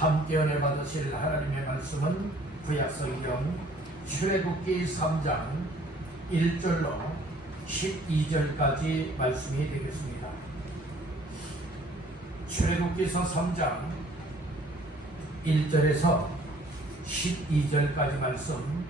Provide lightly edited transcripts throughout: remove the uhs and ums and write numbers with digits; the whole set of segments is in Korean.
함께 은혜 받으실 하나님의 말씀은 구약성경 출애굽기 3장 1절로 12절까지 말씀이 되겠습니다. 출애굽기서 3장 1절에서 12절까지 말씀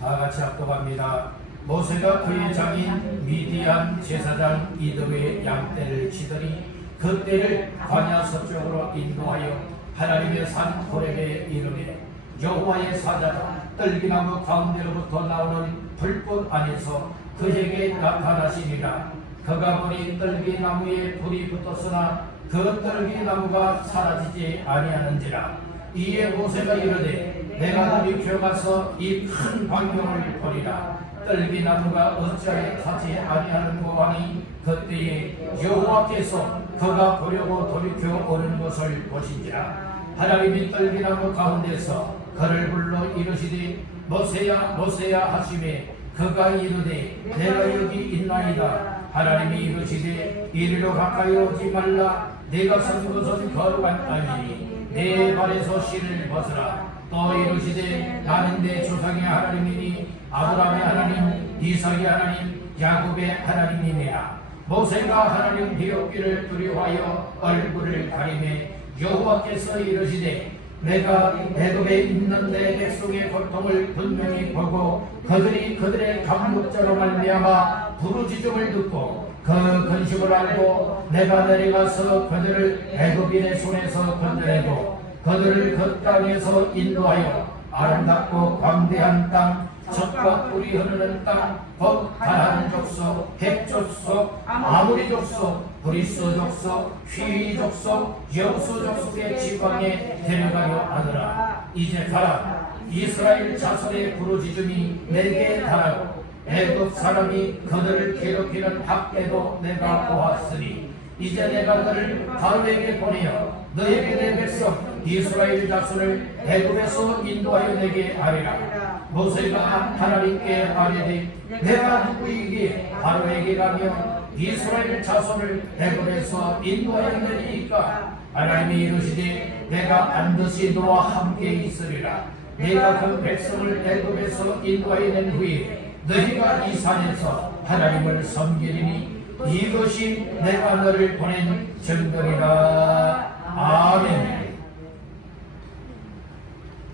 다같이 합독합니다. 모세가 그의 장인 미디안 제사장 이도의 양떼를 치더니 그 떼를 광야 서쪽으로 인도하여 하나님의 산 호렙에 이르매 여호와의 사자가 떨기나무 가운데로부터 나오는 불꽃 안에서 그에게 나타나시니라. 그가 보니 떨기나무에 불이 붙었으나 그 떨기나무가 사라지지 아니하는지라. 이에 모세가 이르되 내가 돌이켜 가서 이 큰 광경을 보리라. 떨기나무가 어찌하여 타지 아니하는고 하니 그때에 여호와께서 그가 보려고 돌이켜 오는 것을 보신지라. 하나님이 떨기나무 가운데서 그를 불러 이르시되 모세야 모세야 하시매 그가 이르되 내가 여기 있나이다. 하나님이 이르시되 이리로 가까이 오지 말라. 내가 선 것은 거룩한 땅이니 내 발에서 신을 벗으라. 또 이르시되 나는 내 조상의 하나님이니 아브라함의 하나님 이삭의 하나님 야곱의 하나님이니라. 모세가 하나님 비옵기를 두려워하여 얼굴을 가리매 여호와께서 이르시되 내가 애굽에 있는 내 백성의 고통을 분명히 보고 그들의 감독자로 말미암아 부르짖음을 듣고 그 근심을 알고 내가 내려가서 그들을 애굽인의 손에서 건져내고 그들을 그 땅에서 인도하여 아름답고 광대한 땅 젖과 꿀이 흐르는 땅 곧 가나안 족속, 헷 족속, 아모리 족속, 브리스 족속, 휘 족속, 여수 족속의 지방에 데려가려 하더라. 이제 가라. 이스라엘 자손의 부르짖음이 내게 달하고 애굽 사람이 그들을 괴롭히는 학대도 내가 보았으니 이제 내가 그를 바로에게 보내어 너에게 내 백성 이스라엘 자손을 애굽에서 인도하여 내게 하리라. 모세가 하나님께 아뢰되 내가 누구이기에 바로에게 가며 이스라엘 자손을 애굽에서 인도하여 내리니까 하나님이 이르시되 내가 반드시 너와 함께 있으리라. 내가 그 백성을 애굽에서 인도하여 낸 후에 너희가 이 산에서 하나님을 섬기리니 이것이 내가 너를 보낸 증거리라. 아멘.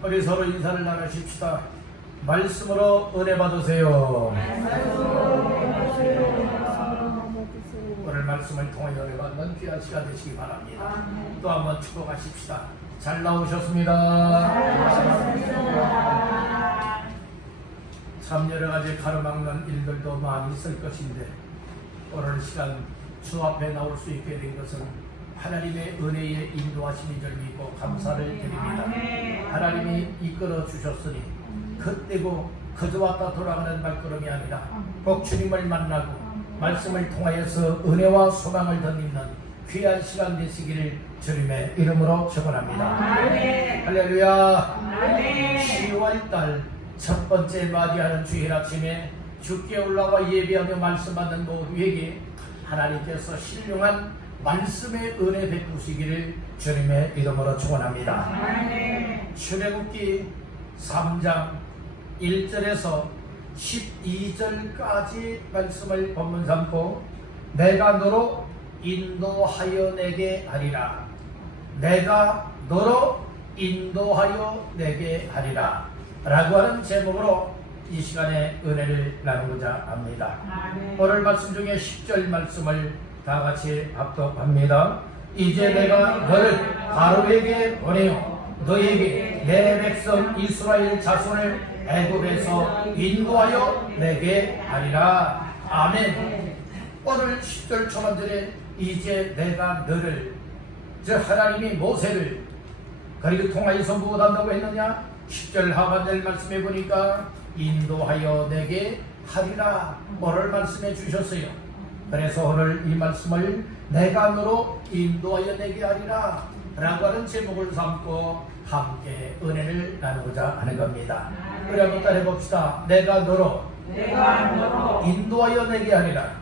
우리 서로 인사를 나누십시다. 말씀으로 은혜 받으세요. 오늘 말씀을 통해 은혜 받는 귀한 시간 되시기 바랍니다. 또 한번 축복하십시다. 잘 나오셨습니다. 참 여러 가지 가로막는 일들도 많이 있을 것인데 오늘 시간 주 앞에 나올 수 있게 된 것은 하나님의 은혜의 인도하심인 줄 믿고 감사를 드립니다. 하나님이 이끌어 주셨으니 그때고 그저 왔다 돌아가는 발걸음이 아니라 꼭 주님을 만나고 말씀을 통하여서 은혜와 소망을 덧입는 귀한 시간 되시기를 주님의 이름으로 축원합니다. 할렐루야. 10월달 첫 번째 맞이하는 주일 아침에 주께 올라와 예배하며 말씀 받는 모두에게 하나님께서 신령한 말씀의 은혜 베푸시기를 주님의 이름으로 축원합니다. 출애굽기 3장 1절에서 12절까지 말씀을 본문 삼고 내가 너로 인도하여 내게 하리라. 내가 너로 인도하여 내게 하리라 라고 하는 제목으로 이 시간에 은혜를 나누고자 합니다. 오늘 말씀 중에 10절 말씀을 다 같이 합독합니다. 이제 내가 너를 바로에게 보내어 너에게 내 백성 이스라엘 자손을 애굽에서 인도하여 내게 하리라. 아멘. 오늘 10절 초반절에 이제 내가 너를, 즉 하나님이 모세를 그리고 통하여서 무엇한다고 했느냐? 10절 하반절 말씀해 보니까 인도하여 내게 하리라 뭐를 말씀해 주셨어요. 그래서 오늘 이 말씀을 내가 너로 인도하여 내게 하리라 라고 하는 제목을 삼고 함께 은혜를 나누고자 하는 겁니다. 우리 한번 따라 해봅시다. 내가 너로 인도하여 내게 하리라.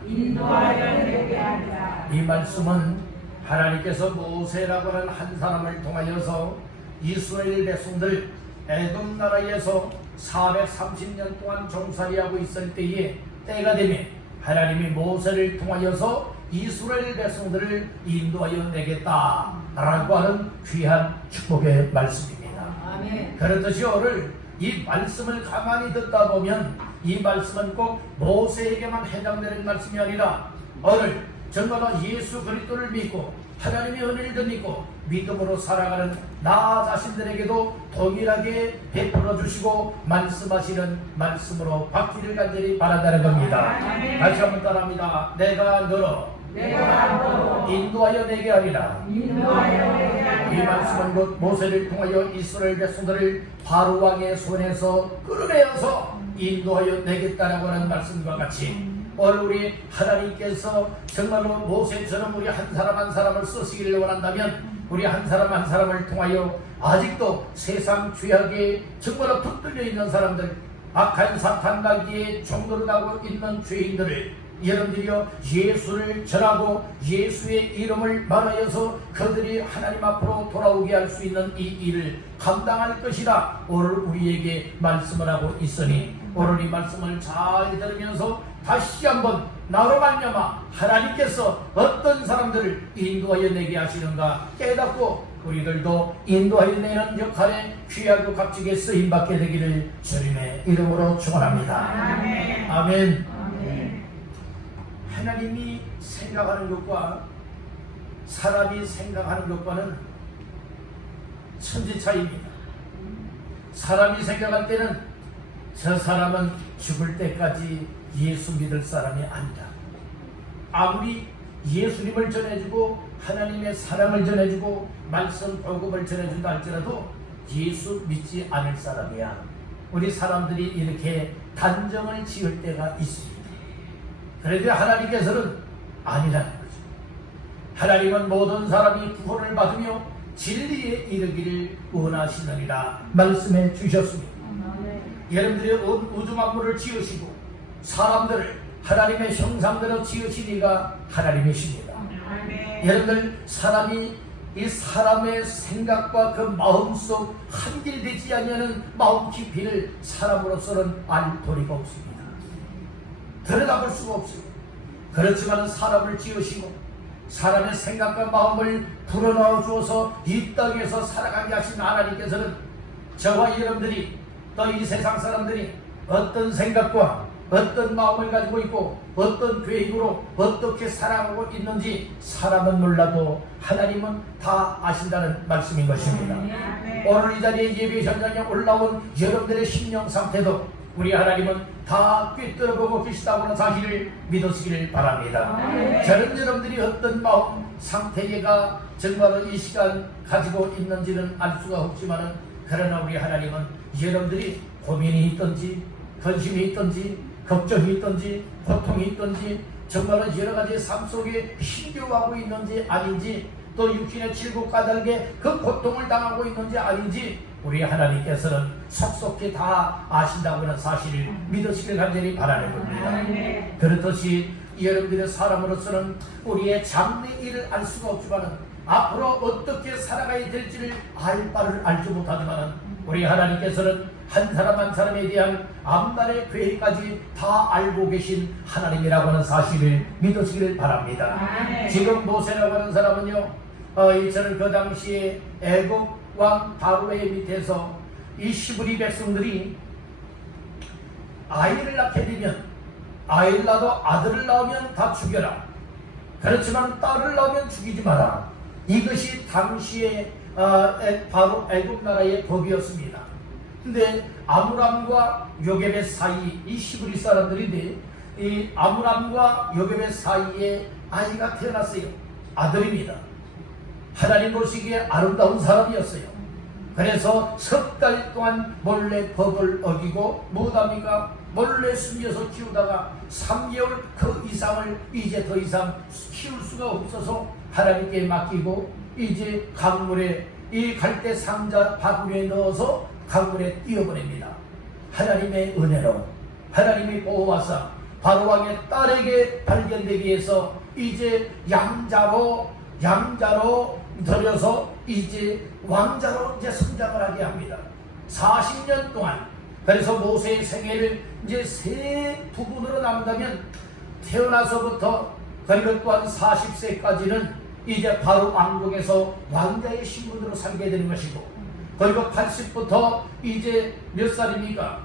이 말씀은 하나님께서 모세라고 하는 한 사람을 통하여서 이스라엘 백성들 애굽 나라에서 430년 동안 종살이하고 있을 때에 때가 되면 하나님이 모세를 통하여서 이스라엘 백성들을 인도하여 내겠다라고 하는 귀한 축복의 말씀입니다. 아멘. 그렇듯이 오늘 이 말씀을 가만히 듣다 보면 이 말씀은 꼭 모세에게만 해당되는 말씀이 아니라 오늘 정말로 예수 그리스도를 믿고 하나님의 은혜를 믿고 믿음으로 살아가는 나 자신들에게도 동일하게 베풀어 주시고 말씀하시는 말씀으로 받기를 간절히 바란다는 겁니다. 다시 한번 따라합니다. 내가 너로 인도하여 내게 하리라. 이 말씀은 곧 모세를 통하여 이스라엘 백성들을 바로 왕의 손에서 끌어내어서 인도하여 내겠다라고 하는 말씀과 같이 오늘 우리 하나님께서 정말로 모세처럼 우리 한 사람 한 사람을 쓰시기를 원한다면 우리 한 사람 한 사람을 통하여 아직도 세상 죄악에 정말로 붙들려 있는 사람들, 악한 사탄 마귀의 종노릇하고 있는 죄인들을 여러분들이여 예수를 전하고 예수의 이름을 말하여서 그들이 하나님 앞으로 돌아오게 할 수 있는 이 일을 감당할 것이라 오늘 우리에게 말씀을 하고 있으니 오늘 이 말씀을 잘 들으면서 다시 한번 나로 말미암아 하나님께서 어떤 사람들을 인도하여 내게 하시는가 깨닫고 우리들도 인도하여 내는 역할에 귀하고 값지게 쓰임받게 되기를 주님의 이름으로 축원합니다. 아멘. 아멘. 아멘. 하나님이 생각하는 것과 사람이 생각하는 것과는 천지 차이입니다. 사람이 생각할 때는 저 사람은 죽을 때까지 예수 믿을 사람이 아니다. 아무리 예수님을 전해주고 하나님의 사랑을 전해주고 말씀 복음을 전해준다 할지라도 예수 믿지 않을 사람이야. 우리 사람들이 이렇게 단정을 지을 때가 있습니다. 그런데 하나님께서는 아니라는 거죠. 하나님은 모든 사람이 구원을 받으며 진리에 이르기를 원하시느니라 말씀해 주셨습니다. 여러분들이 우주 만물을 지으시고 사람들을 하나님의 형상대로 지으신 이가 하나님이십니다. 여러분들 사람이 이 사람의 생각과 그 마음속 한길되지 않는 마음 깊이를 사람으로서는 알 도리가 없습니다. 들여다볼 수가 없어요. 그렇지만 사람을 지으시고 사람의 생각과 마음을 불어넣어 주어서 이 땅에서 살아가게 하신 하나님께서는 저와 여러분들이 또 이 세상 사람들이 어떤 생각과 어떤 마음을 가지고 있고 어떤 계획으로 어떻게 살아가고 있는지 사람은 몰라도 하나님은 다 아신다는 말씀인 것입니다. 오늘 이 자리에 예배 현장에 올라온 여러분들의 심령 상태도 우리 하나님은 다 꿰뚫어보고 계시다고 하는 사실을 믿으시기를 바랍니다. 저는 여러분들이 어떤 마음 상태가 정말로 이 시간 가지고 있는지는 알 수가 없지만 그러나 우리 하나님은 여러분들이 고민이 있든지 근심이 있든지 걱정이 있든지 고통이 있든지 정말로 여러가지 삶 속에 힘겨워하고 있는지 아닌지 또 육신의 칠국 까닭에 그 고통을 당하고 있는지 아닌지 우리 하나님께서는 속속히 다 아신다고 하는 사실을 믿으시길 간절히 바라는 겁니다. 그렇듯이 여러분들의 사람으로서는 우리의 장래 일을 알 수가 없지만 앞으로 어떻게 살아가야 될지를 알 바를 알지 못하지만 우리 하나님께서는 한 사람 한 사람에 대한 앞날의 계획까지 다 알고 계신 하나님이라고 하는 사실을 믿으시기를 바랍니다. 지금 모세라고 하는 사람은요 저는 그 당시에 애굽 왕 바로의 밑에서 이 시브리 백성들이 아이를 낳게 되면 아이를 낳아도 아들을 낳으면 다 죽여라. 그렇지만 딸을 낳으면 죽이지 마라. 이것이 당시에 바로 애굽 나라의 법이었습니다. 근데 아므람과 요게벳 사이 이 시브리 사람들인데 이 아므람과 요게벳 사이에 아이가 태어났어요. 아들입니다. 하나님 보시기에 아름다운 사람이었어요. 그래서 석 달 동안 몰래 법을 어기고 무엇합니까? 몰래 숨겨서 키우다가 3개월 그 이상을 이제 더 이상 키울 수가 없어서 하나님께 맡기고 이제 강물에 이 갈대 상자 바구니에 넣어서 강물에 띄워보냅니다. 하나님의 은혜로 하나님이 보호하사 바로왕의 딸에게 발견되기 위해서 이제 양자로 들여서 이제 왕자로 이제 성장을 하게 합니다. 40년 동안. 그래서 모세의 생애를 이제 세 부분으로 나눈다면 태어나서부터 그리고 또한 40세까지는 이제 바로 왕궁에서 왕자의 신분으로 살게 되는 것이고, 그리고 80부터 이제 몇 살입니까?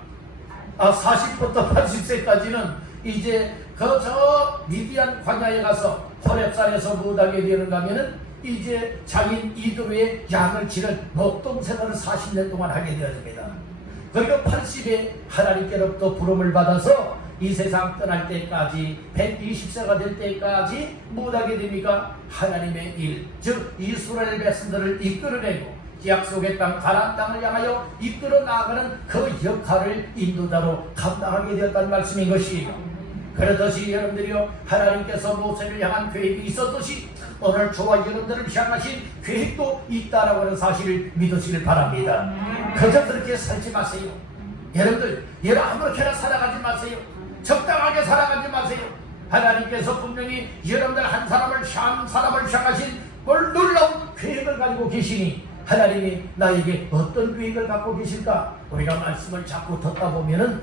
40부터 80세까지는 이제 저 미디안 광야에 가서 호렙산에서 무엇하게 되는가 하면은 이제 자기 이드로의 양을 치는 목동 생활을 40년 동안 하게 되어집니다. 그리고 80에 하나님께로부터 부름을 받아서 이 세상 떠날 때까지 120세가 될 때까지 무엇하게 됩니까? 하나님의 일, 즉 이스라엘 백성들을 이끌어내고 약속의 땅 가나안 땅을 향하여 이끌어 나가는 그 역할을 인도자로 감당하게 되었다는 말씀인 것이에요. 그러듯이 여러분들이요, 하나님께서 모세를 향한 계획이 있었듯이 오늘 저와 여러분들을 향하신 계획도 있다라고 하는 사실을 믿으시길 바랍니다. 그저 그렇게 살지 마세요. 여러분들 아무렇게나 살아가지 마세요. 적당하게 살아가지 마세요. 하나님께서 분명히 여러분들 한 사람을 향하신 놀라운 계획을 가지고 계시니, 하나님이 나에게 어떤 계획을 갖고 계실까? 우리가 말씀을 자꾸 듣다 보면은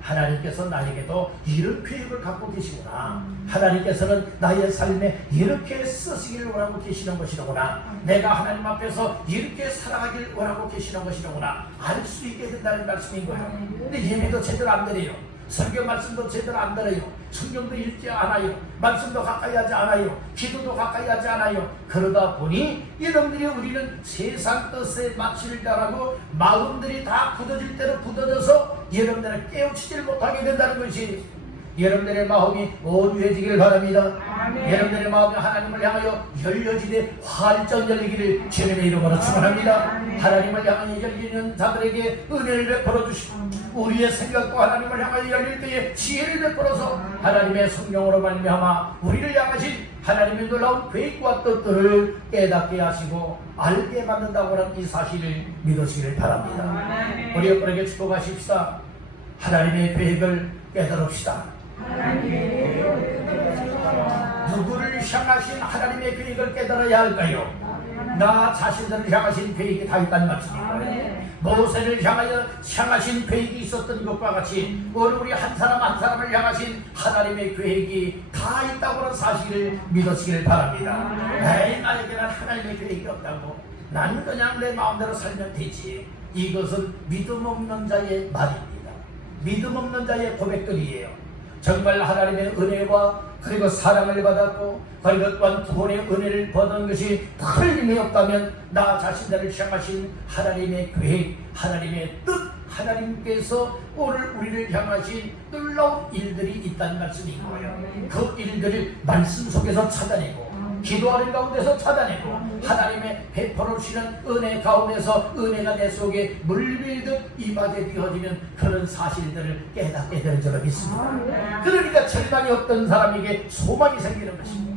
하나님께서 나에게도 이런 계획을 갖고 계시구나. 하나님께서는 나의 삶에 이렇게 쓰시기를 원하고 계시는 것이로구나. 내가 하나님 앞에서 이렇게 살아가길 원하고 계시는 것이로구나. 알 수 있게 된다는 말씀인 거예요. 근데 예배도 제대로 안 드려요. 성경 말씀도 제대로 안 들어요. 성경도 읽지 않아요. 말씀도 가까이 하지 않아요. 기도도 가까이 하지 않아요. 그러다 보니 여러분들이 우리는 세상 뜻에 맞추를 따라고 마음들이 다 굳어질 대로 굳어져서 여러분들을 깨우치질 못하게 된다는 것이, 여러분들의 마음이 온유해지기를 바랍니다. 아멘. 여러분들의 마음이 하나님을 향하여 열려지되 활짝 열리기를 주님의 이름으로 축원합니다. 하나님을 향하여 열리는 자들에게 은혜를 베풀어 주시고, 우리의 생각도 하나님을 향하여 열릴 때에 지혜를 베풀어서 하나님의 성령으로 말미암아 우리를 향하신 하나님의 놀라운 계획과 뜻들을 깨닫게 하시고 알게 만든다고 하는 이 사실을 믿으시기를 바랍니다. 아멘. 우리 여러분에게 축복하십시다. 하나님의 계획을 깨달읍시다. 누구를 향하신 하나님의 계획을 깨달아야 할까요? 나 자신들을 향하신 계획이 다 있다는 말씀입니다. 모세를 향하신 계획이 있었던 것과 같이 오늘 우리 한 사람 한 사람을 향하신 하나님의 계획이 다 있다고 하는 사실을 믿으시길 바랍니다. 에이, 나에게는 하나님의 계획이 없다고, 나는 그냥 내 마음대로 살면 되지. 이것은 믿음 없는 자의 말입니다. 믿음 없는 자의 고백들이에요. 정말 하나님의 은혜와 그리고 사랑을 받았고 그리고 또한 구원의 은혜를 받은 것이 틀림이 없다면 나 자신들을 향하신 하나님의 계획, 하나님의 뜻, 하나님께서 오늘 우리를 향하신 놀라운 일들이 있다는 말씀인 거예요. 그 일들을 말씀 속에서 찾아내고 기도하는 가운데서 찾아내고 하나님의 베풀어 주시는 은혜 가운데서 은혜가 내 속에 물밀듯 입안에 되어지는 그런 사실들을 깨닫게 되는 줄로 믿습니다. 그러니까 절망이 없던 사람에게 소망이 생기는 것입니다.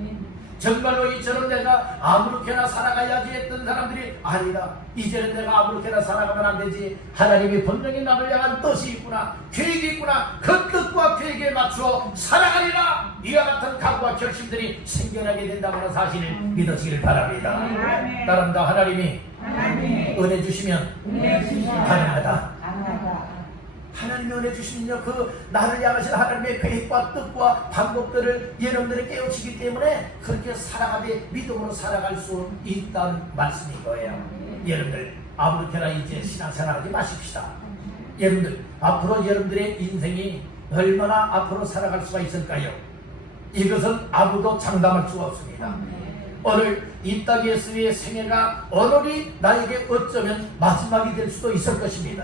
정말로 이처럼 내가 아무렇게나 살아가야지 했던 사람들이 아니다. 이제는 내가 아무렇게나 살아가면 안 되지. 하나님이 분명히 나를 향한 뜻이 있구나, 계획이 있구나. 그 뜻과 계획에 맞추어 살아가리라. 이와 같은 각오와 결심들이 생겨나게 된다고 하는 사실을 믿으시길 바랍니다. 따른다. 하나님이 은혜 주시면 가능하다. 하나님이 은혜 주시면요, 그 나를 향하신 하나님의 계획과 뜻과 방법들을 여러분들이 깨우치기 때문에 그렇게 살아가되 믿음으로 살아갈 수 있다는 말씀인 거예요. 여러분들 아무렇게나 이제 신앙생활하지 마십시다. 여러분들 앞으로 여러분들의 인생이 얼마나 앞으로 살아갈 수가 있을까요? 이것은 아무도 장담할 수가 없습니다. 오늘 이 땅에서의 생애가 오늘이 나에게 어쩌면 마지막이 될 수도 있을 것입니다.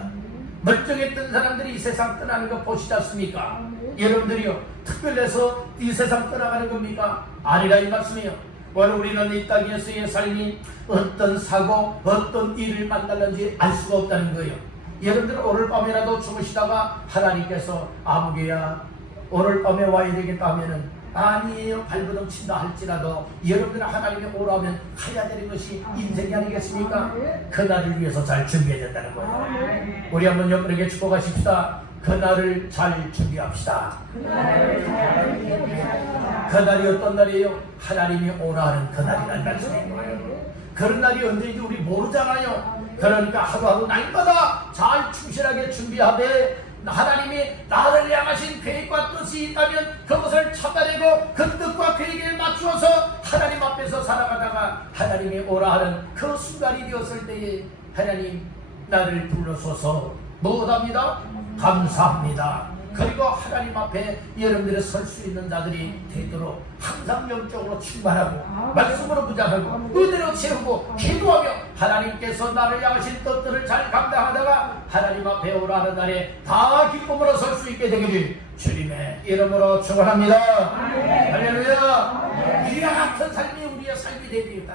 멀쩡했던 사람들이 이 세상 떠나는 거 보시지 않습니까? 여러분들이요, 특별해서 이 세상 떠나가는 겁니까? 아니라 이 말씀이에요. 오늘 우리는 이 땅에서의 삶이 어떤 사고, 어떤 일을 만날는지 알 수가 없다는 거예요. 여러분들 오늘 밤에라도 주무시다가 하나님께서 아무개야 오늘 밤에 와야 되겠다 하면은 아니에요, 발버둥 친다 할지라도 여러분들은 하나님이 오라면 가야 되는 것이 인생이 아니겠습니까? 그날을 위해서 잘 준비해야 된다는 거예요. 우리 한번 여러분에게 축복하십시다. 그날을 잘 준비합시다. 그날을 잘 준비합시다. 그날이 어떤 날이에요? 하나님이 오라 하는 그날이라는 말씀인 거예요. 그런 날이 언제인지 우리 모르잖아요. 그러니까 하루하루 날마다 잘 충실하게 준비하되 하나님이 나를 향하신 계획과 뜻이 있다면 그것을 찾아내고 그 뜻과 계획에 맞추어서 하나님 앞에서 살아가다가 하나님이 오라 하는 그 순간이 되었을 때에 하나님 나를 불러서서 무엇합니다? 감사합니다. 그리고 하나님 앞에 여러분들이 설 수 있는 자들이 되도록 항상 영적으로 충만하고 말씀으로 부장하고 은혜로 채우고 기도하며 하나님께서 나를 향하신 뜻들을 잘 감당하다가 하나님 앞에 오라 하는 날에 다 기쁨으로 설 수 있게 되기를 주님의 이름으로 축원합니다. 할렐루야. 이와 같은 삶이 우리의 삶이 되겠다.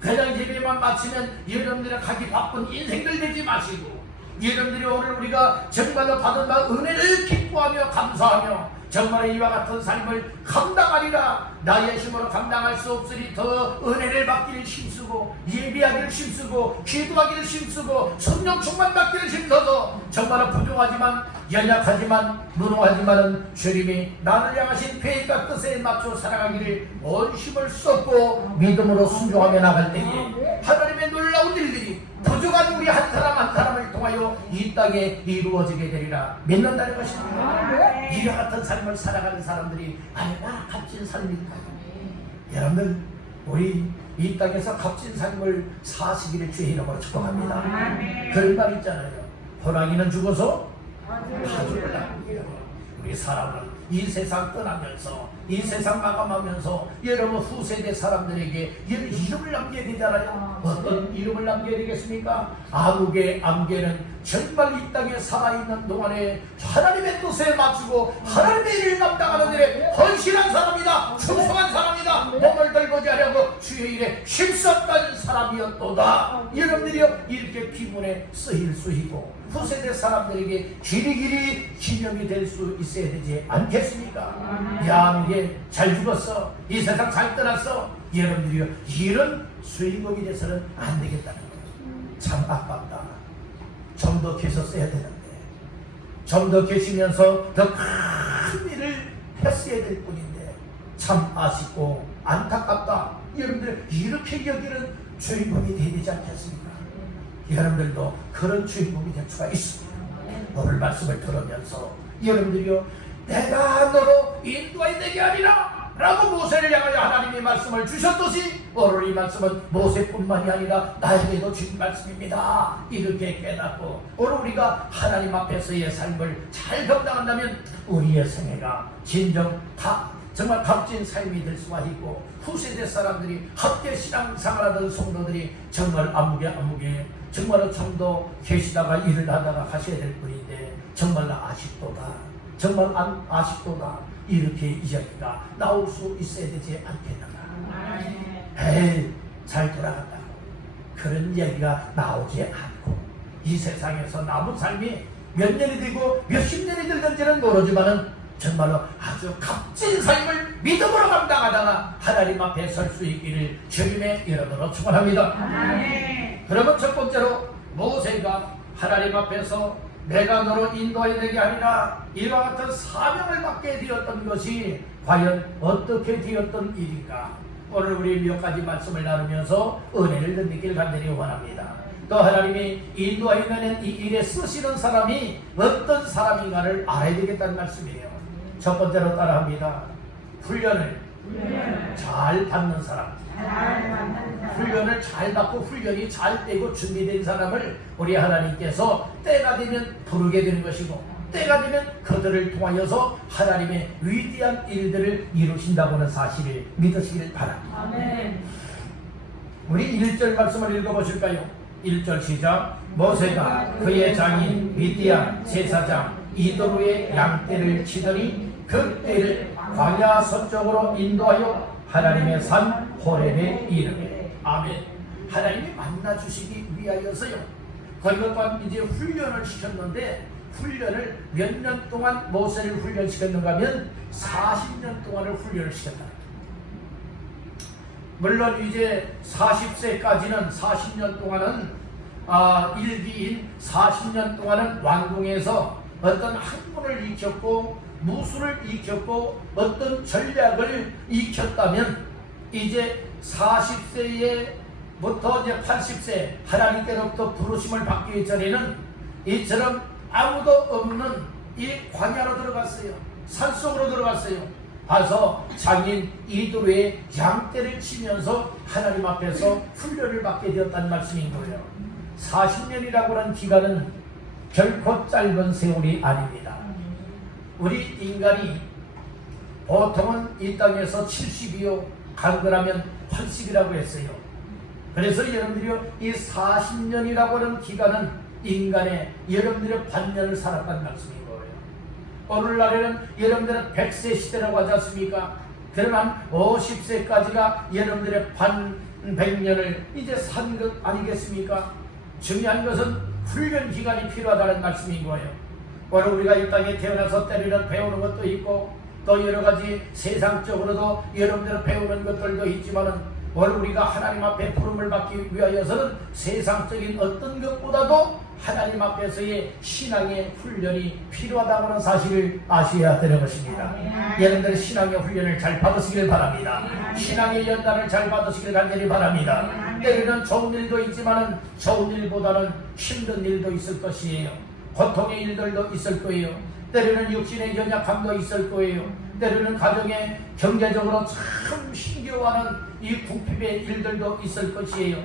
그냥 예배만 마치면 여러분들이 가기 바쁜 인생들 되지 마시고 여러분들이 오늘 우리가 정말로 받은 바 은혜를 기뻐하며 감사하며 정말 이와 같은 삶을 감당하리라. 나의 힘으로 감당할 수 없으니 더 은혜를 받기를 힘쓰고 예비하기를 힘쓰고 기도하기를 힘쓰고 성령 충만 받기를 힘써서 정말 부족하지만 연약하지만 무능하지만은 주님이 나를 향하신 계획과 뜻에 맞춰 살아가기를 온 힘을 쏟고 믿음으로 순종하며 나갈 때에 하나님의 놀라운 일들이 부족한 우리 한 사람 한 사람을 통하여 이 땅에 이루어지게 되리라 믿는다는 것입니다. 이와 같은 삶을 살아가는 사람들이 얼마나 값진 삶일까요? 여러분들 우리 이 땅에서 값진 삶을 사시기를 주의 이름으로 축복합니다. 그런 말 있잖아요. 호랑이는 죽어서 가죽을 남깁니다. 우리 사람은 이 세상 떠나면서 이 세상 마감하면서 여러분 후세대 사람들에게 이름을 남겨야 되잖아요. 어떤 이름을 남겨야 되겠습니까? 암흑의 정말 이 땅에 살아있는 동안에 하나님의 뜻에 맞추고 하나님의 일을 감당하는 일에 헌신한 사람이다. 충성한 사람이다. 몸을 들고자 하려고 주의 일에 힘썼던 사람이었도다. 여러분들이요 이렇게 비문에 쓰일 수 있고 후세대 사람들에게 길이길이 기념이 될 수 있어야 되지 않겠습니까? 야 이게 잘 죽었어. 이 세상 잘 떠났어. 여러분들이요 이런 수익금이 돼서는 안 되겠다는 거예요. 참 아깝다. 좀 더 계셨어야 되는데 좀 더 계시면서 더 큰 일을 했어야 될 뿐인데 참 아쉽고 안타깝다. 여러분들 이렇게 여기는 주인공이 돼야 되지 않겠습니까? 여러분들도 그런 주인공이 될 수가 있습니다. 오늘 말씀을 들으면서 여러분들이요 내가 너로 인도하여 되게 하리라 라고 모세를 향하여 하나님이 말씀을 주셨듯이 오늘 이 말씀은 모세뿐만이 아니라 나에게도 주신 말씀입니다. 이렇게 깨닫고 오늘 우리가 하나님 앞에서의 삶을 잘 감당한다면 우리의 생애가 진정 정말 값진 삶이 될 수가 있고 후세대 사람들이 함께 신앙생활하던 성도들이 정말 아무개 정말로 좀 더 계시다가 일을 하다가 가셔야 될 뿐인데 정말로 아쉽도다. 정말 아쉽도다. 이렇게 이야기가 나올 수 있어야 되지 않겠는가. 에이 잘 돌아간다고 그런 이야기가 나오지 않고 이 세상에서 남은 삶이 몇 년이 되고 몇십 년이 들든지는 모르지만은 정말로 아주 값진 삶을 믿음으로 감당하다가 하나님 앞에 설 수 있기를 주님의 이름으로 축원합니다. 그러면 첫 번째로 모세가 하나님 앞에서 내가 너로 인도하여 되게 하리라 이와 같은 사명을 받게 되었던 것이 과연 어떻게 되었던 일인가. 오늘 우리 몇 가지 말씀을 나누면서 은혜를 느끼길 간절히 원합니다. 또 하나님이 인도하여는 이 일에 쓰시는 사람이 어떤 사람인가를 알아야 되겠다는 말씀이에요. 첫 번째로 따라합니다. 훈련을 잘 받는 사람. 훈련을 잘 받고 훈련이 잘 되고 준비된 사람을 우리 하나님께서 때가 되면 부르게 되는 것이고 때가 되면 그들을 통하여서 하나님의 위대한 일들을 이루신다고 하는 사실을 믿으시길 바랍니다. 아멘. 우리 1절 말씀을 읽어보실까요? 1절 시작. 모세가 그의 장인 미디안 제사장 이도로의 양떼를 치더니 그 떼를 광야 서쪽으로 인도하여 하나님의 산 호렙에 이르게. 아멘. 하나님이 만나주시기 위하여서요. 그것과 이제 훈련을 시켰는데 훈련을 몇 년 동안 모세를 훈련시켰는가 하면 40년 동안을 훈련을 시켰다. 물론 이제 40세까지는 40년 동안은 일기인 40년 동안은 왕궁에서 어떤 학문을 익혔고 무술을 익혔고 어떤 전략을 익혔다면 이제 40세부터 이제 80세 하나님께로부터 부르심을 받기 전에는 이처럼 아무도 없는 이 광야로 들어갔어요. 산속으로 들어갔어요. 가서 장인 이도로의 양떼를 치면서 하나님 앞에서 훈련을 받게 되었다는 말씀인 거예요. 40년이라고 하는 기간은 결코 짧은 세월이 아닙니다. 우리 인간이 보통은 이 땅에서 70이요 강건하면 80이라고 했어요. 그래서 여러분들이요 이 40년이라고 하는 기간은 인간의 여러분들의 반년을 살았다는 말씀인 거예요. 오늘날에는 여러분들은 100세 시대라고 하지 않습니까? 그러면 50세까지가 여러분들의 반 100년을 이제 산 것 아니겠습니까? 중요한 것은 훈련 기간이 필요하다는 말씀인 거예요. 오늘 우리가 이 땅에 태어나서 때리는 배우는 것도 있고 또 여러 가지 세상적으로도 여러분들 배우는 것들도 있지만은 오늘 우리가 하나님 앞에 부름을 받기 위하여서는 세상적인 어떤 것보다도 하나님 앞에서의 신앙의 훈련이 필요하다고 하는 사실을 아셔야 되는 것입니다. 여러분들 신앙의 훈련을 잘 받으시길 바랍니다. 신앙의 연단을 잘 받으시길 간절히 바랍니다. 때로는 좋은 일도 있지만은 좋은 일보다는 힘든 일도 있을 것이에요. 고통의 일들도 있을 거예요. 때로는 육신의 연약함도 있을 거예요. 때로는 가정에 경제적으로 참 힘겨워하는 이 궁핍의 일들도 있을 것이에요.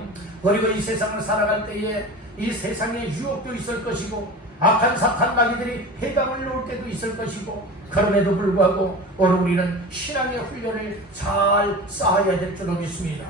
그리고 이 세상을 살아갈 때에 이 세상의 유혹도 있을 것이고 악한 사탄 마귀들이 해방을 놓을 때도 있을 것이고 그럼에도 불구하고 오늘 우리는 신앙의 훈련을 잘 쌓아야 될 줄로 믿습니다.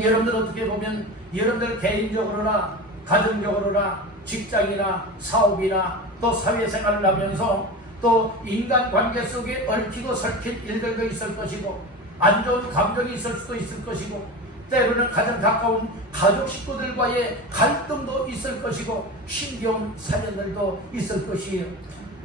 여러분들 어떻게 보면 여러분들 개인적으로나 가정적으로나 직장이나 사업이나 또 사회생활을 하면서 또 인간관계 속에 얽히고 설킨 일들도 있을 것이고 안 좋은 감정이 있을 수도 있을 것이고 때로는 가장 가까운 가족 식구들과의 갈등도 있을 것이고 힘겨운 사연들도 있을 것이에요.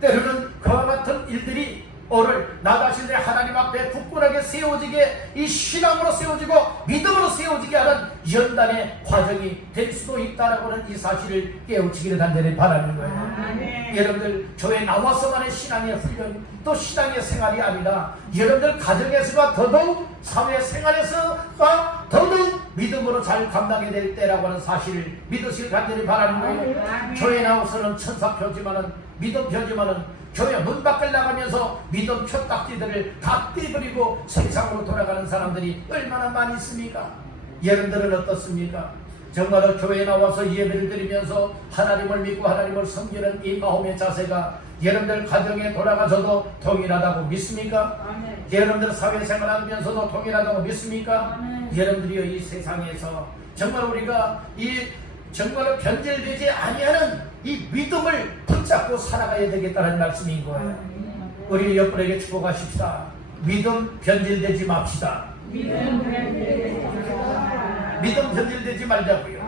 때로는 그와 같은 일들이 오늘 나 자신의 하나님 앞에 굳건하게 세워지게 이 신앙으로 세워지고 믿음으로 세워지게 하는 연단의 과정이 될 수도 있다라고 하는 이 사실을 깨우치기를 간절히 바라는 거예요. 여러분들 교회 나와서만의 신앙의 훈련 또 신앙의 생활이 아니라 여러분들 가정에서가 더더욱 사회생활에서가 더더욱 믿음으로 잘 감당해야 될 때라고 하는 사실을 믿으시길 간절히 바라는 거예요. 교회 나와서는 천사 펴지만은 믿음 펴지만은 교회 문 밖을 나가면서 믿음 표딱지들을 다 떼버리고 세상으로 돌아가는 사람들이 얼마나 많이 있습니까? 여러분들은 어떻습니까? 정말로 교회에 나와서 예배를 드리면서 하나님을 믿고 하나님을 섬기는 이 마음의 자세가 여러분들 가정에 돌아가서도 동일하다고 믿습니까? 여러분들 사회생활 하면서도 동일하다고 믿습니까? 여러분들이요 이 세상에서 정말 우리가 이 정말로 변질되지 아니하는 이 믿음을 붙잡고 살아가야 되겠다는 말씀인 거예요. 우리 옆분에게 축복하십시다. 믿음 변질되지 맙시다. 믿음 변질되지 말자고요.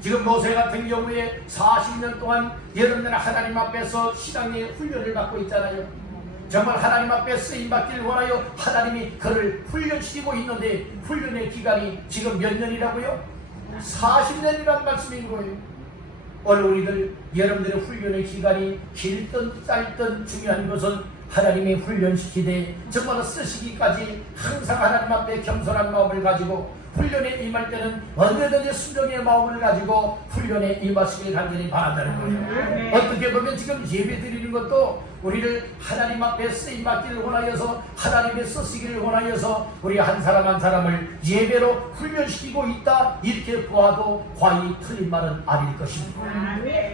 지금 모세 같은 경우에 40년 동안 여러분들 하나님 앞에서 신앙의 훈련을 받고 있잖아요. 정말 하나님 앞에 쓰임받기를 원하여 하나님이 그를 훈련시키고 있는데 훈련의 기간이 지금 몇 년이라고요? 40년이라는 말씀인 거예요. 오늘 우리들 여러분들의 훈련의 기간이 길든 짧든 중요한 것은 하나님이 훈련시키되 정말 쓰시기까지 항상 하나님 앞에 겸손한 마음을 가지고 훈련에 임할 때는 언제든지 순종의 마음을 가지고 훈련에 임하시길 간절히 바란다는 거예요. 어떻게 보면 지금 예배 드리는 것도 우리를 하나님 앞에 쓰임받기를 원하여서 하나님의 쓰시기를 원하여서 우리 한 사람 한 사람을 예배로 훈련시키고 있다 이렇게 보아도 과히 틀린 말은 아닐 것입니다.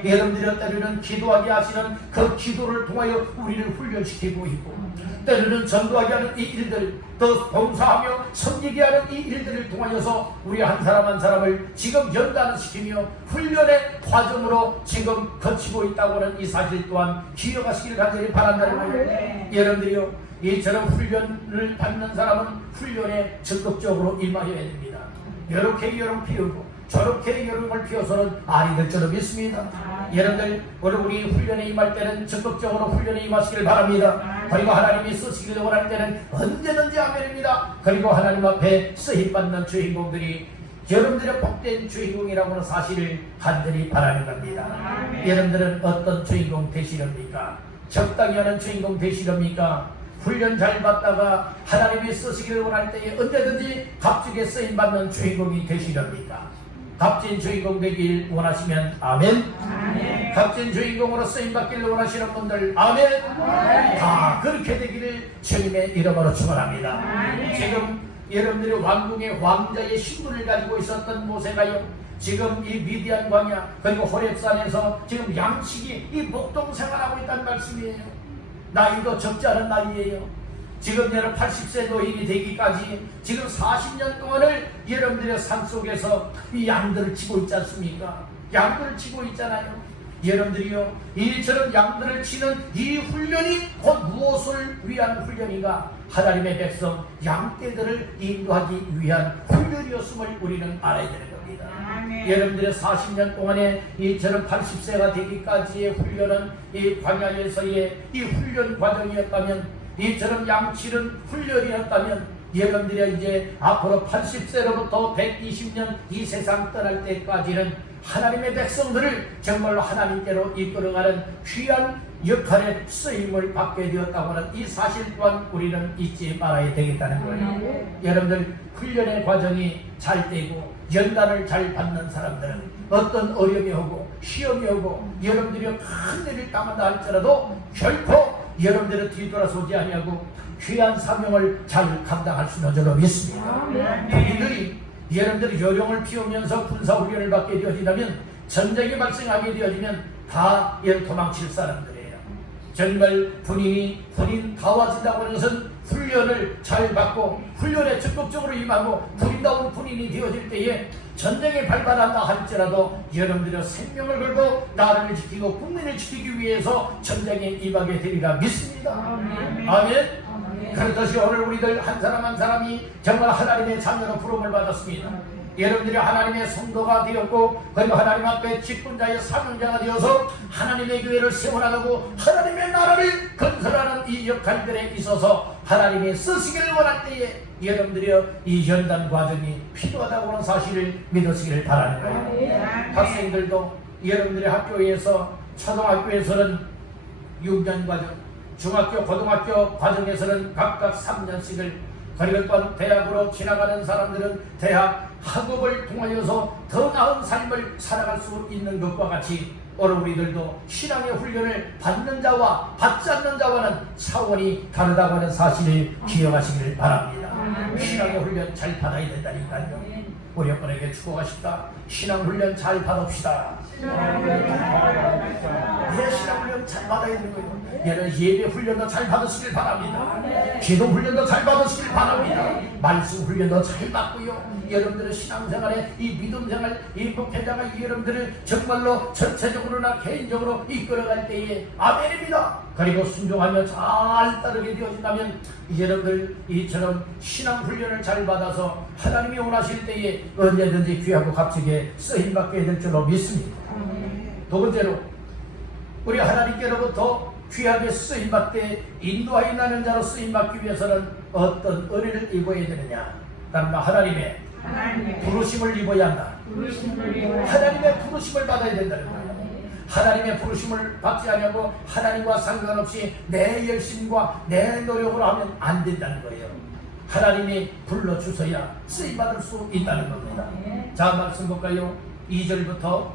여러분들이 때로는 기도하게 하시는 그 기도를 통하여 우리를 훈련시키고 있고 때로는 전도하게 하는 이 일들 또 봉사하며 섬기게 하는 이 일들을 통하여서 우리 한 사람 한 사람을 지금 연단시키며 훈련의 과정으로 지금 거치고 있다고 하는 이 사실 또한 기억하시기를 간절히 바란다는 거예요. 여러분들이요 이처럼 훈련을 받는 사람은 훈련에 적극적으로 임하여야 됩니다. 이렇게 여름 피우고 저렇게 여름을 피워서는 아니 될 줄로 믿습니다. 여러분들 오늘 우리 훈련에 임할 때는 적극적으로 훈련에 임하시길 바랍니다. 그리고 하나님이 쓰시기를 원할 때는 언제든지 아멘입니다. 그리고 하나님 앞에 쓰임받는 주인공들이 여러분들의 복된 주인공이라고 하는 사실을 간절히 바라는 겁니다. 여러분들은 어떤 주인공 되시렵니까? 적당히 하는 주인공 되시렵니까? 훈련 잘 받다가 하나님이 쓰시기를 원할 때에 언제든지 값지게 쓰임받는 주인공이 되시렵니까? 값진 주인공 되길 원하시면 아멘. 아멘. 값진 주인공으로 쓰임받기를 원하시는 분들 아멘. 다 그렇게 되기를 주님의 이름으로 축원합니다. 지금 여러분들이 왕궁의 왕자의 신분을 가지고 있었던 모세가요, 지금 이 미디안 광야 그리고 호렙산에서 지금 양식이 이 목동 생활하고 있다는 말씀이에요. 나이도 적지 않은 나이에요. 지금 여러분 80세 노인이 되기까지 지금 40년 동안을 여러분들의 산속에서 이 양들을 치고 있지 않습니까? 양들을 치고 있잖아요. 여러분들이요, 이처럼 양들을 치는 이 훈련이 곧 무엇을 위한 훈련인가? 하나님의 백성 양떼들을 인도하기 위한 훈련이었음을 우리는 알아야 되는 겁니다. 여러분들의 40년 동안에 이처럼 80세가 되기까지의 훈련은 이 광야에서의 이 훈련 과정이었다면, 이처럼 양치는 훈련이었다면, 여러분들이 이제 앞으로 80세로부터 120년 이 세상 떠날 때까지는 하나님의 백성들을 정말로 하나님께로 이끌어가는 귀한 역할에 쓰임을 받게 되었다고 하는 이 사실 또한 우리는 잊지 말아야 되겠다는 거예요. 여러분들 훈련의 과정이 잘 되고 연단을 잘 받는 사람들은 어떤 어려움이 오고 시험이 오고 여러분들이 큰 일을 당한다 할지라도 결코 여러분들은 뒤돌아서지 아니하고 귀한 사명을 잘 감당할 수 있는 줄로 믿습니다. 우리들이 여러분들이 요령을 피우면서 군사훈련을 받게 되어지면, 전쟁이 발생하게 되어지면 다 도망칠 사람들이에요. 정말 군인 다워진다고 하는 것은 훈련을 잘 받고 훈련에 적극적으로 임하고 군인다운 군인이 되어질 때에 전쟁에 발발한다 할지라도 여러분들의 생명을 걸고 나라를 지키고 국민을 지키기 위해서 전쟁에 임하게 되리라 믿습니다. 아멘. 그렇듯이 오늘 우리들 한 사람 한 사람이 정말 하나님의 자녀로 부름을 받았습니다. 여러분들이 하나님의 성도가 되었고 그리고 하나님 앞에 직분자의 사명자가 되어서 하나님의 교회를 세워나가고 하나님의 나라를 건설하는 이 역할들에 있어서 하나님이 쓰시기를 원할 때에 여러분들이 이 연단 과정이 필요하다고 하는 사실을 믿으시기를 바라는 거예요. 학생들도 여러분들의 학교에서 초등학교에서는 6년 과정, 중학교, 고등학교 과정에서는 각각 3년씩을, 그리고 또한 대학으로 지나가는 사람들은 대학 학업을 통하여서 더 나은 삶을 살아갈 수 있는 것과 같이 오늘 우리들도 신앙의 훈련을 받는 자와 받지 않는 자와는 차원이 다르다고 하는 사실을 기억하시길 바랍니다. 신앙의 훈련 잘 받아야 된다니까요. 우리 여러분에게 축복하 싶다. 신앙 훈련 잘 받읍시다. 예, 신앙 훈련 잘 받아야 되는 거예요. 얘는 예배 훈련도 잘 받으시길 바랍니다. 기도 훈련도 잘 받으시길 바랍니다. 말씀 훈련도 잘 받고요. 여러분들의 신앙생활에 이 믿음생활, 이 목회자가 여러분들을 정말로 전체적으로나 개인적으로 이끌어갈 때에 아멘입니다. 그리고 순종하며 잘 따르게 되어진다면 여러분들 이처럼 신앙 훈련을 잘 받아서 하나님이 원하실 때에 언제든지 귀하고 값지게 쓰임받게 될 줄로 믿습니다. 두 번째로, 우리 하나님께로부터 귀하게 쓰임받게 인도하여 나는 자로 쓰임받기 위해서는 어떤 은혜를 입어야 되느냐? 그러나 하나님의 부르심을 입어야 한다. 하나님의 부르심을 받아야 된다는 거예요. 하나님의 부르심을 받지 않냐고 하나님과 상관없이 내 열심과 내 노력으로 하면 안 된다는 거예요. 하나님이 불러주셔야 쓰임받을 수 있다는 겁니다. 자, 말씀 볼까요? 2절부터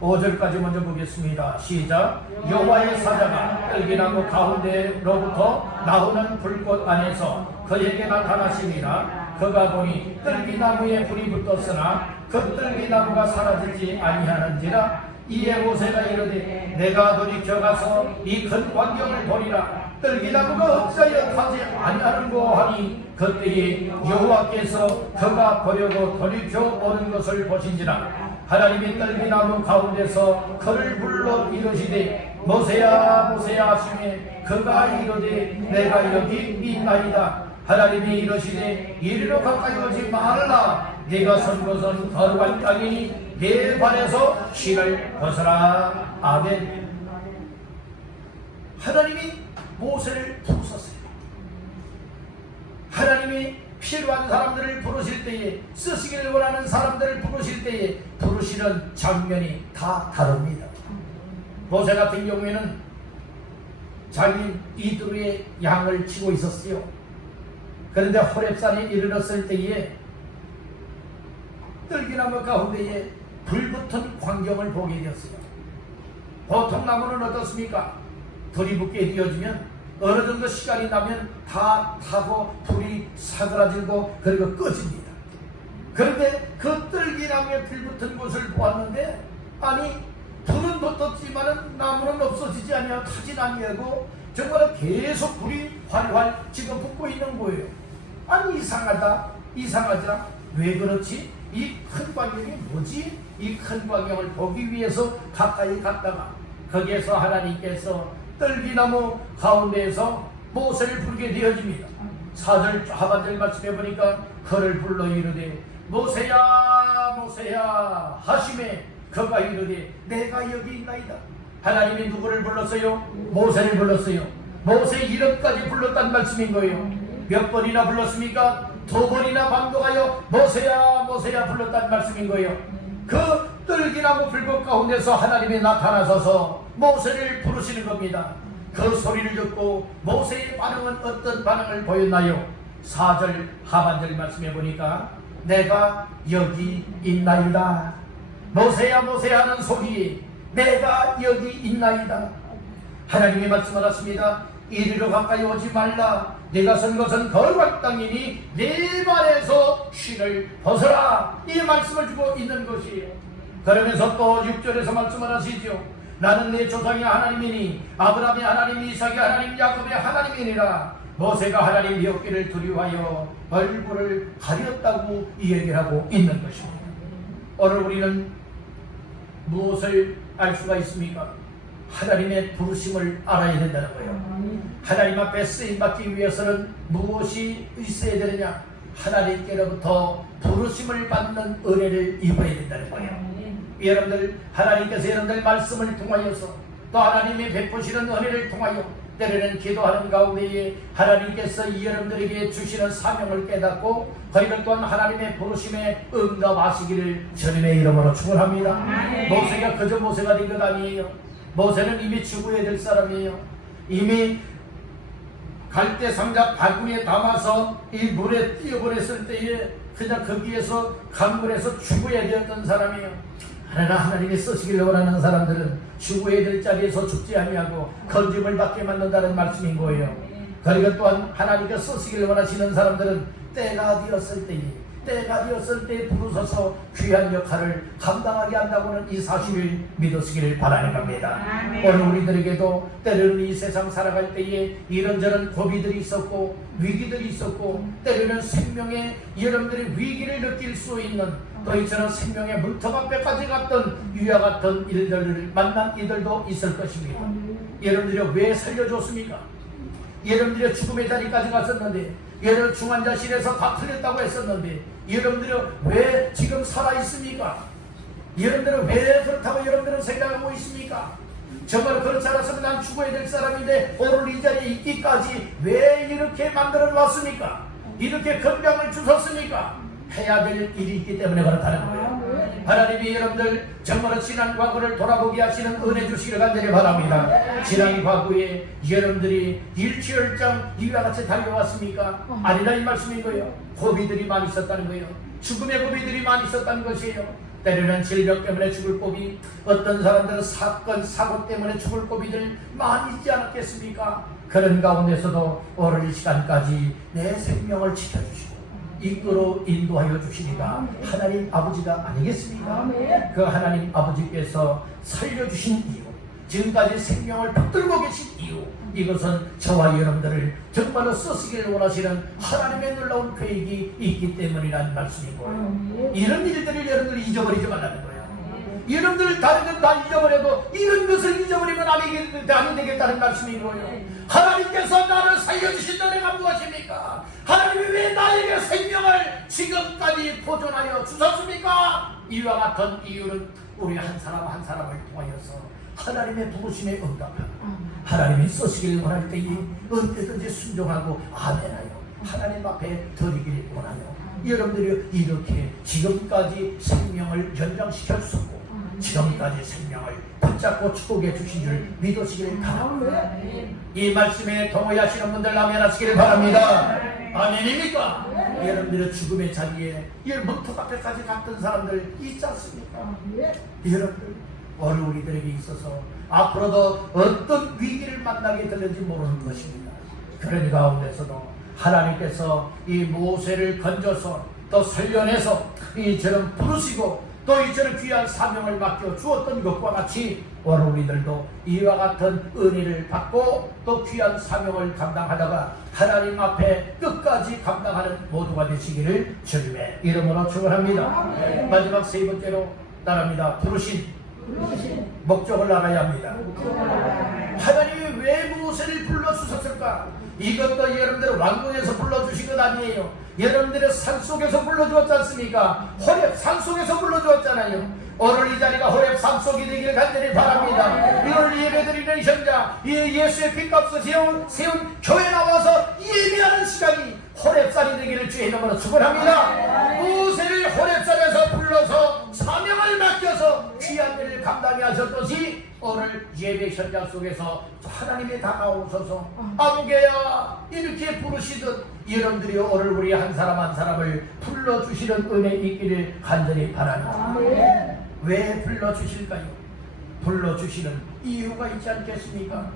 5절까지 먼저 보겠습니다. 시작. 여호와의 사자가 떨기나무 가운데로부터 나오는 불꽃 안에서 그에게 나타나시니라. 그가 보니 떨기나무에 불이 붙었으나 그 떨기나무가 사라지지 아니하는지라. 이에 모세가 이르되 내가 돌이켜가서 이 큰 광경을 보리라. 떨기나무가 어찌하여 타지 아니하는고 하니 그때에 여호와께서 그가 보려고 돌이켜 오는 것을 보신지라. 하나님이 떨기나무 가운데서 그를 불러 이르시되 모세야 모세야 하시매 그가 이르되 내가 여기 있나이다. 하나님이 이르시되 이리로 가까이 오지 말라. 네가 선 곳은 거룩한 땅이니 내 발에서 실을 벗어라. 아멘. 하나님이 모세를 부르셨어요. 하나님이 필요한 사람들을 부르실 때에, 쓰시기를 원하는 사람들을 부르실 때에 부르시는 장면이 다 다릅니다. 모세 같은 경우에는 자기 이두루의 양을 치고 있었어요. 그런데 호렙산에 이르렀을 때에 뜰기나무 가운데에 불붙은 광경을 보게 되었어요. 보통 나무는 어떻습니까? 불이 붙게 되어지면 어느 정도 시간이 나면 다 타고 불이 사그라들고 그리고 꺼집니다. 그런데 그 뜰기나무에 불붙은 곳을 보았는데, 아니 불은 붙었지만은 나무는 없어지지 아니하고 타진 아니하고 정말 계속 불이 활활 지금 붙고 있는 거예요. 아니 이상하자. 왜 그렇지? 이 큰 광경이 뭐지? 이 큰 광경을 보기 위해서 가까이 갔다가 거기에서 하나님께서 뜰기나무 가운데에서 모세를 부르게 되어집니다. 4절 하반절 말씀해 보니까 그를 불러 이르되 모세야 모세야 하시매 그가 이르되 내가 여기 있나이다. 하나님이 누구를 불렀어요? 모세를 불렀어요. 모세의 이름까지 불렀단 말씀인 거예요. 몇 번이나 불렀습니까? 2번이나 반복하여 모세야 모세야 불렀단 말씀인 거예요. 그 뜰기나무 불꽃 가운데서 하나님이 나타나셔서 모세를 부르시는 겁니다. 그 소리를 듣고 모세의 반응은 어떤 반응을 보였나요? 4절 하반절 말씀해 보니까 내가 여기 있나이다. 모세야 모세야 하는 소리에 내가 여기 있나이다. 하나님이 말씀하셨습니다. 이리로 가까이 오지 말라. 네가 선 것은 거룩한 땅이니 네 발에서 신을 벗어라. 이 말씀을 주고 있는 것이에요. 그러면서 또 6절에서 말씀을 하시죠. 나는 내 조상의 하나님이니 아브라함의 하나님, 이삭의 하나님, 야곱의 하나님이니라. 모세가 하나님 여호와를 두려워하여 얼굴을 가렸다고 이 얘기를 하고 있는 것입니다. 오늘 우리는 무엇을 알 수가 있습니까? 하나님의 부르심을 알아야 된다는 거예요. 하나님 앞에 쓰임받기 위해서는 무엇이 있어야 되느냐? 하나님께로부터 부르심을 받는 은혜를 입어야 된다는 거예요. 여러분들, 하나님께서 여러분들 말씀을 통하여서 또 하나님이 베푸시는 은혜를 통하여 때로는 기도하는 가운데에 하나님께서 여러분들에게 주시는 사명을 깨닫고 그리고 또한 하나님의 부르심에 응답하시기를 주님의 이름으로 축원합니다. 모세가 그저 모세가 된 것 아니에요. 모세는 이미 죽어야 될 사람이에요. 이미 갈대상자 바구니에 담아서 이 물에 띄어보냈을 때에 그냥 거기에서 강물에서 죽어야 되었던 사람이에요. 그러나 하나님이 쓰시기를 원하는 사람들은 죽어야 될 자리에서 죽지 아니하고 건짐을 받게 만든다는 말씀인 거예요. 그리고 또한 하나님께 쓰시기를 원하시는 사람들은 때가 되었을 때에 부르셔서 귀한 역할을 감당하게 한다고는 이 사실을 믿으시기를 바라는 겁니다. 오늘 우리들에게도 때로는 이 세상 살아갈 때에 이런저런 고비들이 있었고 위기들이 있었고 때로는 생명의 여러분들의 위기를 느낄 수 있는 또 이처럼 생명의 문턱 앞에까지 갔던 위와 같은 일들을 만난 이들도 있을 것입니다. 여러분들이 왜 살려줬습니까? 여러분들이 죽음의 자리까지 갔었는데, 여러분 중환자실에서 다 틀렸다고 했었는데 여러분들이 왜 지금 살아있습니까? 여러분들은 왜 그렇다고 여러분들은 생각하고 있습니까? 정말 그렇지 않았으면 난 죽어야 될 사람인데 오늘 이 자리에 있기까지 왜 이렇게 만들어 놨습니까? 이렇게 건강을 주셨습니까? 해야 될 일이 있기 때문에 그렇다는 거예요. 하나님이 여러분들 정말 지난 과거를 돌아보게 하시는 은혜 주시기를 간절히 바랍니다. 지난 과거에 여러분들이 일취월장 이와 같이 달려왔습니까? 아니라 이 말씀인 거예요. 고비들이 많이 있었다는 거예요. 죽음의 고비들이 많이 있었다는 것이에요. 때로는 질병 때문에 죽을 고비, 어떤 사람들은 사건, 사고 때문에 죽을 고비들 많이 있지 않았겠습니까? 그런 가운데서도 오늘 이 시간까지 내 생명을 지켜주시고 이끌어 인도하여 주시니까 하나님 아버지가 아니겠습니까? 그 하나님 아버지께서 살려주신 이유, 지금까지 생명을 붙들고 계신 이유, 이것은 저와 여러분들을 정말로 쓰시기를 원하시는 하나님의 놀라운 계획이 있기 때문이라는 말씀인 거예요. 이런 일들을 여러분들이 잊어버리지 말라는 거예요. 여러분들 다른 것 다 잊어버려도 이런 것을 잊어버리면 아니 되겠다는 말씀인 거예요. 하나님께서 나를 살려주신 은혜가 무엇입니까? 하나님이 왜 나에게 생명을 지금까지 보존하여 주셨습니까? 이와 같은 이유는 우리 한 사람 한 사람을 통하여서 하나님의 부르심에 응답하고 하나님이 쓰시길 원할 때에 언제든지 순종하고 아멘하여 하나님 앞에 드리길 원하요. 여러분들이 이렇게 지금까지 생명을 연장시켜 주셨고 지금까지 생명을 붙잡고 축복해 주신 줄 믿으시길 바랍니다. 이 말씀에 동의하시는 분들 아멘 하시길 바랍니다. 아멘입니까? 여러분들의 죽음의 자리에 문턱 앞에까지 갔던 사람들 있지 않습니까? 여러분들 오늘 우리들에게 있어서 앞으로도 어떤 위기를 만나게 될지 모르는 것입니다. 그런 가운데서도 하나님께서 이 모세를 건져서 또 살려내서 이처럼 부르시고 또 이처럼 귀한 사명을 맡겨 주었던 것과 같이 오늘 우리들도 이와 같은 은혜를 받고 또 귀한 사명을 감당하다가 하나님 앞에 끝까지 감당하는 모두가 되시기를 주님의 이름으로 축원합니다. 마지막 세 번째로 따라합니다. 부르신 목적을 알아야 합니다. 하나님이 왜 모세를 불러주셨을까? 이것도 여러분들 왕궁에서 불러주신 것 아니에요. 여러분들의 산속에서 불러주었지 않습니까? 호렙 산속에서 불러주었잖아요. 오늘 이 자리가 호렙 산속이 되기를 간절히 바랍니다. 이걸 예배드리는 현장, 예수의 피값을 세운 교회 나와서 예배하는 시간이 호렙산이 되기를 주의 이름으로 축원합니다. 모세를 호렙산에서 불러서 사명을 맡겨서 귀한 일을 감당해 하셨듯이 오늘 예배 현장 속에서 하나님이 다가오셔서 아무개야 이렇게 부르시듯 여러분들이 오늘 우리 한 사람 한 사람을 불러주시는 은혜 있기를 간절히 바랍니다. 왜 불러주실까요? 불러주시는 이유가 있지 않겠습니까?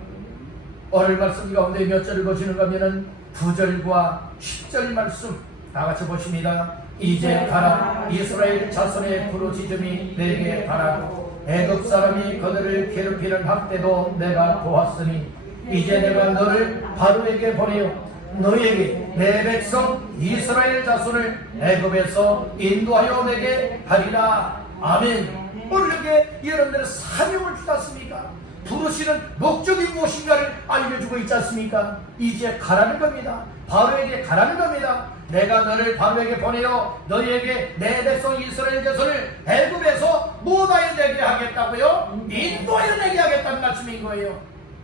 오늘 말씀 가운데 몇 절을 보시는가 하면은 9절과 10절 말씀 다 같이 보십니다. 이제 가라 이스라엘 자손의 부르짖음이 내게 가라고 애굽 사람이 그들을 괴롭히는 학대도 내가 보았으니 이제 내가 너를 바로에게 보내어 너희에게 내 백성 이스라엘 자손을 애굽에서 인도하여 내게 하리라. 아멘. 오늘에게 여러분들의 사명을 주지 않습니까? 부르시는 목적이 무엇인가를 알려주고 있지 않습니까? 이제 가라는 겁니다. 바로에게 가라는 겁니다. 내가 너를 바로에게 보내어 너희에게 내 백성 이스라엘 자손을 애굽에서 못하여 내게 하겠다고요? 인도하여 내게 하겠다는 말씀인 거예요.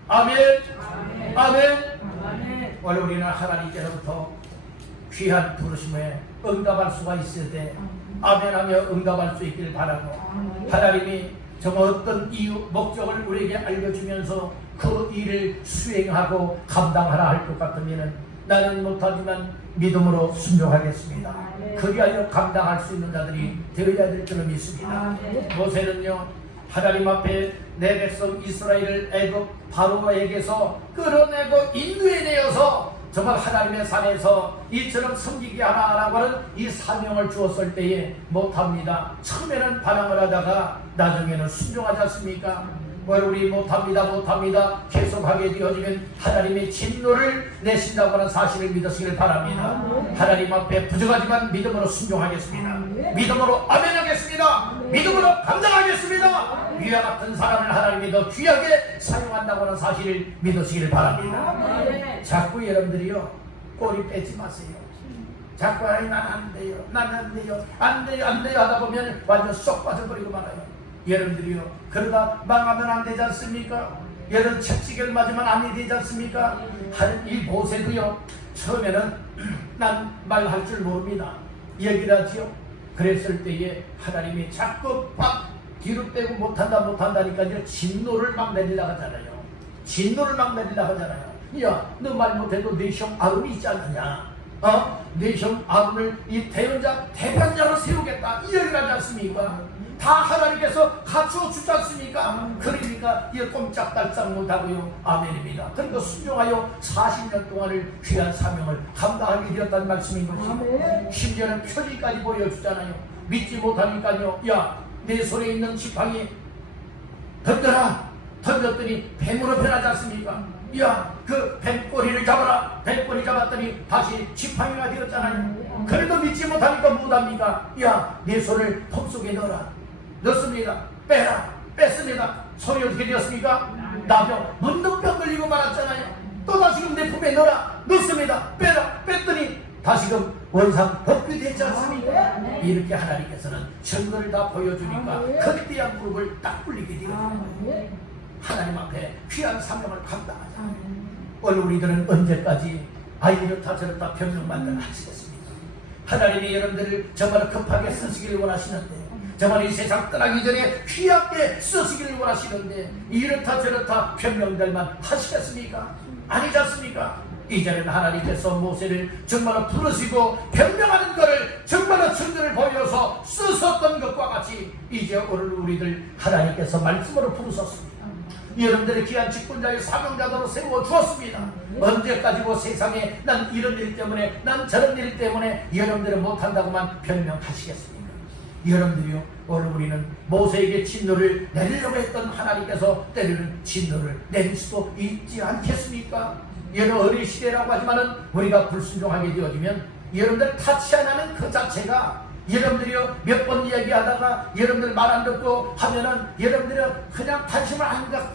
아멘. 아멘. 오늘 우리는 하나님께로부터 귀한 부르심에 응답할 수가 있을 때 아멘하며 응답할 수 있기를 바라고 하나님이 정말 어떤 이유 목적을 우리에게 알려주면서 그 일을 수행하고 감당하라 할 것 같으면 나는 못하지만 믿음으로 순종하겠습니다. 그리하여 감당할 수 있는 자들이 되어야 될 줄을 믿습니다. 모세는요 하나님 앞에 내 백성 이스라엘을 애굽 바로에게서 끌어내고 인도해내어서 정말 하나님의 산에서 이처럼 섬기게 하라라고 하는 이 사명을 주었을 때에 못합니다. 처음에는 반항을 하다가 나중에는 순종하지 않습니까? 우리 못합니다 계속하게 되어지면 하나님의 진노를 내신다고 하는 사실을 믿으시길 바랍니다. 하나님 앞에 부족하지만 믿음으로 순종하겠습니다. 믿음으로 아멘하겠습니다. 믿음으로 감당하겠습니다. 위와 같은 사람을 하나님이 더 귀하게 사용한다고 하는 사실을 믿으시길 바랍니다. 자꾸 여러분들이요 꼬리 빼지 마세요. 자꾸 난 안 돼요 안 돼요 하다 보면 완전 쏙 빠져버리고 말아요. 여러분들이요 그러다 망하면 안 되지 않습니까? 여러분 채찍을 맞으면 안 되지 않습니까? 이 모세도요 처음에는 난 말할 줄 모릅니다 얘기를 하지요. 그랬을 때에 하나님이 자꾸 막 뒤로 빼고 못한다니까 이제 진노를 막 내리려고 하잖아요. 진노를 막 내리려고 하잖아요. 야 너 말 못해도 네 형 아론이 있지 않느냐? 네 형 아론을 이 대변자로 세우겠다 이 얘기를 하지 않습니까? 다 하나님께서 갖추어 주지 않습니까? 그러니까 이 꼼짝달싹 못하고요. 아멘입니다. 그러니까 순종하여 40년 동안을 귀한 사명을 감당하게 되었다는 말씀인 것이죠. 심지어는 표지까지 보여주잖아요. 믿지 못하니까요. 야, 내 손에 있는 지팡이 던져라. 던졌더니 뱀으로 변하지 않습니까? 야, 그 뱀꼬리를 잡아라. 뱀꼬리 잡았더니 다시 지팡이가 되었잖아요. 그래도 믿지 못하니까 못합니까? 야, 내 손을 통 속에 넣어라. 넣습니다. 빼라. 뺐습니다. 손이 어떻게 되었습니까? 나병, 문득병 걸리고 말았잖아요. 또 다시금 내 품에 넣어라. 넣습니다. 빼라. 뺐더니 다시금 원상 복귀되지 않습니까? 이렇게 하나님께서는 증거를 다 보여주니까 그때야 무릎을 딱 꿇리게 되거든요. 하나님 앞에 귀한 사명을 감당하자. 오늘 우리들은 언제까지 이렇다 저렇다 변명만들 하시겠습니다. 하나님이 여러분들을 정말 급하게 쓰시기를 원하시는데, 정말 이 세상 떠나기 전에 귀하게 쓰시기를 원하시는데 이렇다 저렇다 변명들만 하시겠습니까? 아니지 않습니까? 이제는 하나님께서 모세를 정말로 부르시고 변명하는 것을 정말로 증거를 보여서 쓰셨던 것과 같이 이제 오늘 우리들 하나님께서 말씀으로 부르셨습니다. 여러분들의 귀한 직분자의 사명자도로 세워주었습니다. 언제까지고 세상에 난 이런 일 때문에 난 저런 일 때문에 여러분들은 못한다고만 변명하시겠습니까? 여러분들이요, 오늘 우리는 모세에게 진노를 내리려고 했던 하나님께서 때로는 진노를 내릴 수도 있지 않겠습니까? 여러 어린 시대라고 하지만은 우리가 불순종하게 되어지면 여러분들 타치 안 하는 그 자체가 여러분들이요 몇 번 이야기하다가 여러분들 말 안 듣고 하면은 여러분들은 그냥 관심을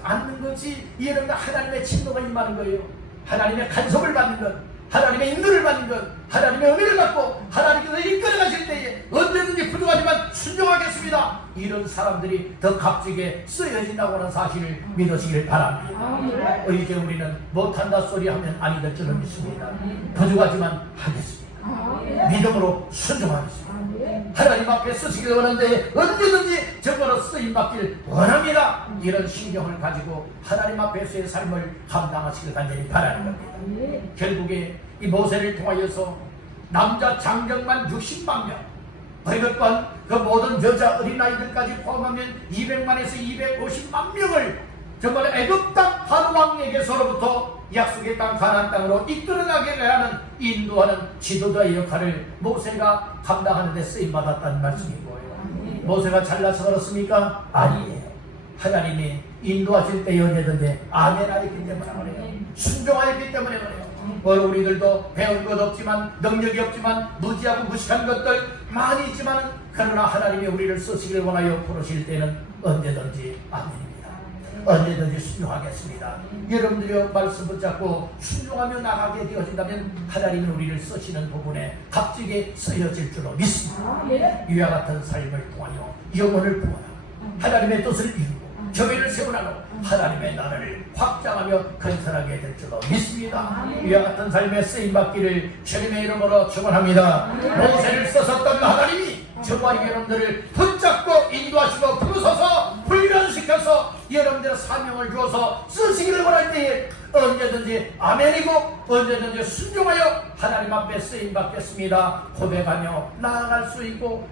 않는 것이 여러분들 하나님의 진노가 임하는 거예요. 하나님의 간섭을 받는 것, 하나님의 인도를 받는 것, 하나님의 은혜를 받고 하나님께서 이끌어 가실 때에 언제든지 부족하지만 순종하겠습니다. 이런 사람들이 더 값지게 쓰여진다고 하는 사실을 믿으시길 바랍니다. 이제 우리는 못한다 소리 하면 아니 될 줄을 믿습니다. 부족하지만 하겠습니다. 믿음으로 순종하겠습니다. 하나님 앞에 쓰시길 원하는데 언제든지 정말로 쓰임받길 원합니다. 이런 신경을 가지고 하나님 앞에서의 삶을 감당하시길 간절히 바라는 겁니다. 결국에 이 모세를 통하여서 남자 장정만 60만 명, 그리고 또한 그 모든 여자 어린아이들까지 포함하면 200만에서 250만 명을 정말 애굽 땅 바로왕에게서로부터 약속의 땅 가나안 땅으로 이끌어나게 하는 인도하는 지도자의 역할을 모세가 감당하는 데 쓰임받았다는 말씀인 거예요. 모세가 잘나서 그렇습니까? 아니에요. 하나님이 인도하실 때 언제든지 아멘 하였기 때문에 그래요. 순종하였기 때문에 그래요. 오늘 우리들도 배운 것 없지만 능력이 없지만 무지하고 무식한 것들 많이 있지만 그러나 하나님이 우리를 쓰시길 원하여 부르실 때는 언제든지 아멘입니다. 언제든지 순종하겠습니다. 여러분들이 말씀 붙잡고 순종하며 나가게 되어진다면 하나님이 우리를 쓰시는 부분에 값지게 쓰여질 줄로 믿습니다. 이와 같은 삶을 통하여 영혼을 구하여 하나님의 뜻을 이루고 교회를 세우라고 하나님의 나라를 확장하며 건설하게 될 줄로 믿습니다. 이와 같은 삶에 쓰임받기를 주님의 이름으로 축원합니다. 모세를 쓰셨던 하나님이 저와 여러분들을 붙잡고 인도하시고 부르셔서 훈련시켜서 여러분들의 사명을 주어서 쓰시기를 원할 때에 언제든지 아멘이고 언제든지 순종하여 하나님 앞에 쓰임받겠습니다 고백하며 나아갈 수 있고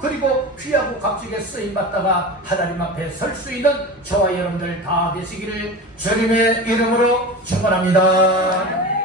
그리고 귀하고 값지게 쓰임받다가 하나님 앞에 설 수 있는 저와 여러분들 다 되시기를 주님의 이름으로 축원합니다.